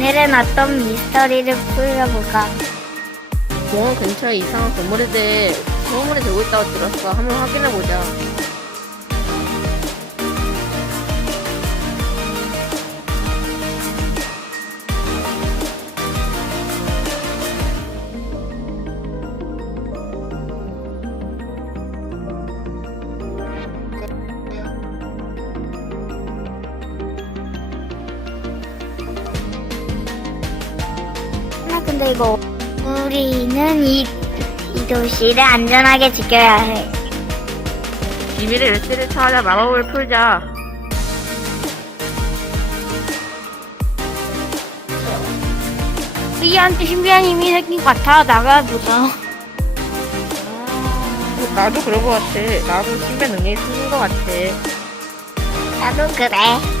오늘은 어떤 미스터리를 풀어볼까? 공원 근처에 이상한 건물에 소문이 되고 있다고 들었어. 한번 확인해보자. 근데 이거 우리는 이, 이 도시를 안전하게 지켜야 해. 비밀의 열쇠를 찾아 마법을 풀자. 우리한테 신비한 힘이 생긴 것 같아. 나가보자. 나도 그런 것 같아. 나도 신변 능력이 생긴 것 같아. 나도 그래.